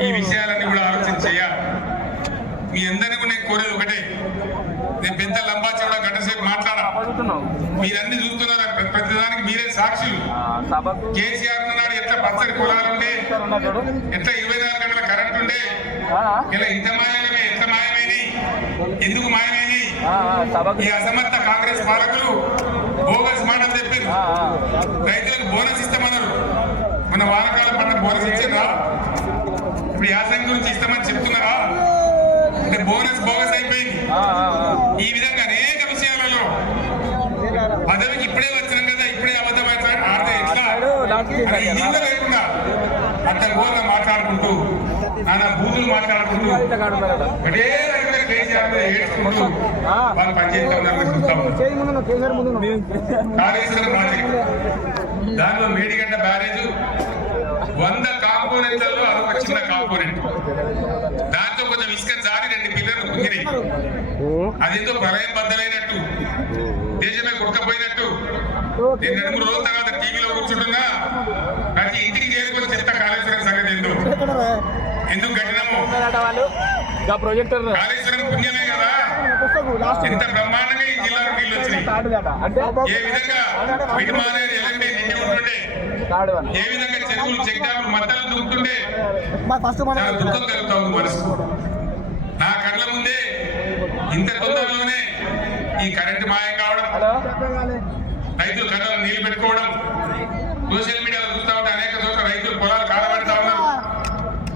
ఈ విషయాలన్నీ కూడా ఆలోచన చేయాలి మీ అందరినీ కూడా నేను కోరేది ఒకటే. నేను పెద్ద లంబాచి కూడా గంట సేపు మాట్లాడా మీరన్నీ చూస్తున్నారు ప్ర- ప్రతిదానికి మీరే సాక్షులు. కేసీఆర్ ఉన్నాడు ఎట్లా పచ్చడి పొలాలుండే ఎట్లా ఇరవై నాలుగు గంటల కరెంట్ ఉండే? ఇలా ఇంత మాయమే ఎంత మాయమైంది? ఎందుకు మాయమైంది? ఈ అసమర్థ కాంగ్రెస్ పాలకులు బోగస్ మాటలు చెప్పారు. రైతులకు బోనస్ ఇస్తామన్నారు. మన వానకాలం పంట బోనస్ ఇచ్చారా? ఇప్పుడు యాసంగి గురించి ఇస్తామని చెప్తున్నారా? అంటే బోనస్ బోగస్ అయిపోయింది. ఆ, ఆ, ఆ. ఈ విధంగా అనేక విషయాలలో పదవికి ఇప్పుడే వచ్చినాం కదా ఇప్పుడే అబద్ధం ఆడితే ఎట్లా? లేకుండా అంత ఘోరంగా మాట్లాడుకుంటూ నానా బూతులు మాట్లాడుకుంటూ ఇట్లా కాడున్నారట. ఒకటే రకంగా కేసీఆర్ మీద ఏడ్చుకుంటూ వాళ్ళు పనిచేస్తా ఉన్నారు చూస్తాం. కాళేశ్వరం ప్రాజెక్ట్ దానిలో మేడిగడ్డ బ్యారేజ్ వంద కాంపోనెంట్లలో దాంతో కొంచెం ఇసుక జారి రెండు పిల్లలు కుంగినాయి. అదేదో ప్రళయం బద్దలైనట్టు దేశమే కుడకపోయినట్టు నేను రెండు మూడు రోజుల తర్వాత టీవీలో కూర్చుంటున్నా ప్రతి ఇంటికి చేరుకొని చెత్త కాళేశ్వరం సంగతి ఎందుకు ఎందుకు కట్టినాము? వాళ్ళు కాళేశ్వరం పుణ్యమే కదా? ఎంత బ్రహ్మాండంగా ఈ జిల్లాకు నీళ్ళు వచ్చినాయి. ఏ విధంగా విడిమానేరు ఎల్లండి అని ఏ విధంగా చెరువులు చెక్ డ్యాములు మద్దలు దూకుతుండే చాలా దుఃఖం కలుగుతా ఉంది మనసు. నా కళ్ళ ముందే ఇంత తొందరలోనే ఈ కరెంటు మాయం కావడం రైతులు కళ్ళలో నీళ్ళు పెట్టుకోవడం సోషల్ మీడియాలో చూస్తా ఉంటే అనేక చోట్ల రైతులు పొలాలు కాలబెడతా ఉన్నారు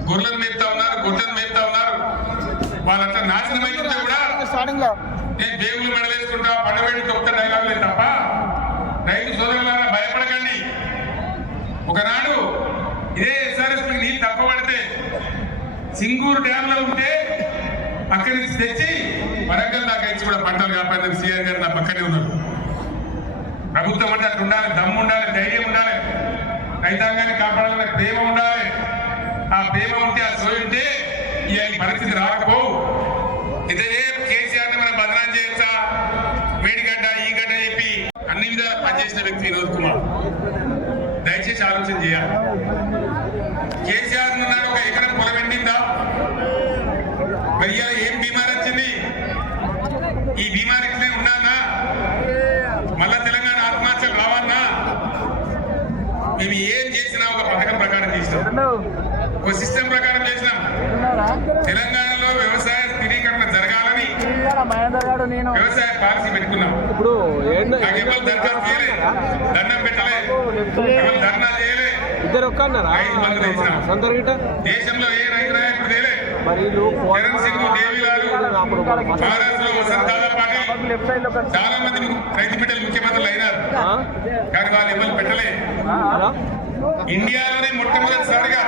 గొర్రెలను మేపుతా ఉన్నారు గొడ్లను మేపుతా ఉన్నారు. వాళ్ళంతా నాశనం అవుతుంటే కూడా నేను దేవుళ్ళు మెడలేసుకుంటా పండబెట్టి తొక్క డైలాగులే తప్ప రైతు సోదరులారా భయపడకండి. ఒకనాడు ఇదే ఎస్ఆర్ఎస్ నీళ్ళు తక్కువ పడితే సింగూరు డ్యామ్లో ఉంటే అక్కడి నుంచి తెచ్చి వరంగల్ దాకా ఇచ్చి కూడా పంటలు కాపాడిన సీఆర్ గారు నా పక్కనే ఉన్నారు. ప్రభుత్వం అంటే అట్లా ఉండాలి దమ్ము ఉండాలి ధైర్యం ఉండాలి. రైతాంగాన్ని కాపాడాలనే ప్రేమ ఉండాలి. ఆ ప్రేమ ఉంటే ఆ సోయి ఉంటే ఈ వ్యక్తి వినోద్ కుమార్. దయచేసి ఆలోచన చేయాలి. కేసీఆర్ ఉన్నారు ఒక ఎకరం పొలం ఎండిందా మరి ఏం బీమారి వచ్చింది ఈ బీమార్ ఉన్నానా మళ్ళా తెలంగాణ ఆత్మహత్యలు రావన్నా? మేము ఏం చేసినా ఒక పథకం ప్రకారం చేసినాం. ఒక సిస్టమ్ ప్రకారం చేసినాం. తెలంగాణలో వ్యవసాయ మహేందర్ గారు నేను. వ్యవసాయ పాలసీ పెట్టుకున్నాం. ఇప్పుడు ఏందో నాకు ఎవరు దరఖాస్తు చేయలే. దండం పెట్టలే. ఎవరు ధర్నా చేయలే. ఇద్దరు ఒక్క గిట్ట? దేశంలో ఏ రైతు నాయకుడు చేయలే. మరి చరణ్ సింగ్ మహారాష్ట్రలో వసంతాల పాటిల్ చాలా మంది రైతు బిడ్డలు ముఖ్యమంత్రులు అయినారు. ఆ? కానీ వాళ్ళు ఎవరు పెట్టలే? ఇండియాలోనే మొట్టమొదటిసారిగా